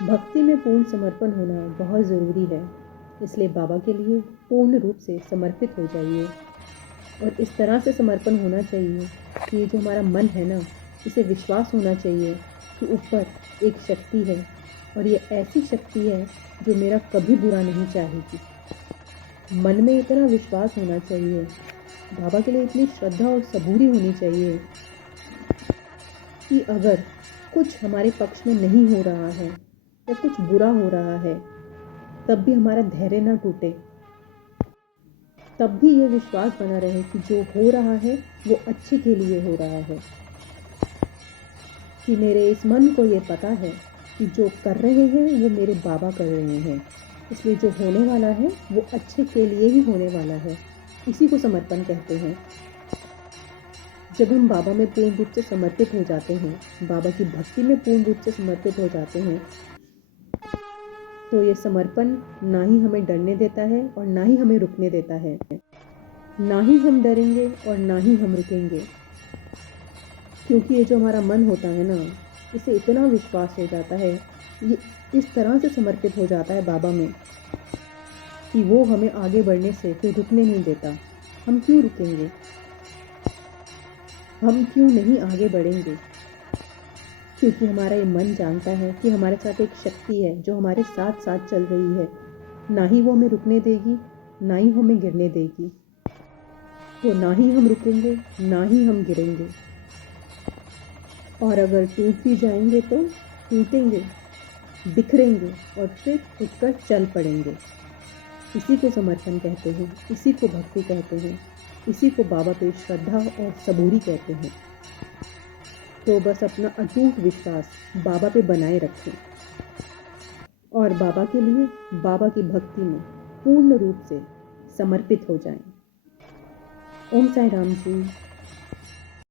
भक्ति में पूर्ण समर्पण होना बहुत ज़रूरी है। इसलिए बाबा के लिए पूर्ण रूप से समर्पित हो जाइए और इस तरह से समर्पण होना चाहिए कि ये जो हमारा मन है ना, इसे विश्वास होना चाहिए कि ऊपर एक शक्ति है और ये ऐसी शक्ति है जो मेरा कभी बुरा नहीं चाहेगी। मन में इतना विश्वास होना चाहिए, बाबा के लिए इतनी श्रद्धा और सबूरी होनी चाहिए कि अगर कुछ हमारे पक्ष में नहीं हो रहा है या कुछ बुरा हो रहा है, तब भी हमारा धैर्य ना टूटे। तब भी ये विश्वास बना रहे कि जो हो रहा है वो अच्छे के लिए हो रहा है, कि मेरे इस मन को ये पता है कि जो कर रहे हैं वो मेरे बाबा कर रहे हैं, इसलिए जो होने वाला है वो अच्छे के लिए ही होने वाला है। इसी को समर्पण कहते हैं। जब हम बाबा में पूर्ण रूप से समर्पित हो जाते हैं, बाबा की भक्ति में पूर्ण रूप से समर्पित हो जाते हैं, तो ये समर्पण ना ही हमें डरने देता है और ना ही हमें रुकने देता है। ना ही हम डरेंगे और ना ही हम रुकेंगे, क्योंकि ये जो हमारा मन होता है ना, इसे इतना विश्वास हो जाता है, ये इस तरह से समर्पित हो जाता है बाबा में कि वो हमें आगे बढ़ने से फिर रुकने नहीं देता। हम क्यों रुकेंगे? हम क्यों नहीं आगे बढ़ेंगे? क्योंकि हमारा ये मन जानता है कि हमारे साथ एक शक्ति है जो हमारे साथ साथ चल रही है। ना ही वो हमें रुकने देगी, ना ही वो हमें गिरने देगी। तो ना ही हम रुकेंगे, ना ही हम गिरेंगे। और अगर टूट भी जाएंगे तो टूटेंगे, बिखरेंगे और फिर उठकर चल पड़ेंगे। इसी को समर्पण कहते हैं, इसी को भक्ति कहते हैं, इसी को बाबा पे श्रद्धा और सबूरी कहते हैं। तो बस अपना अटूट विश्वास बाबा पे बनाए रखें और बाबा के लिए, बाबा की भक्ति में पूर्ण रूप से समर्पित हो जाएं। ओम साई राम जी।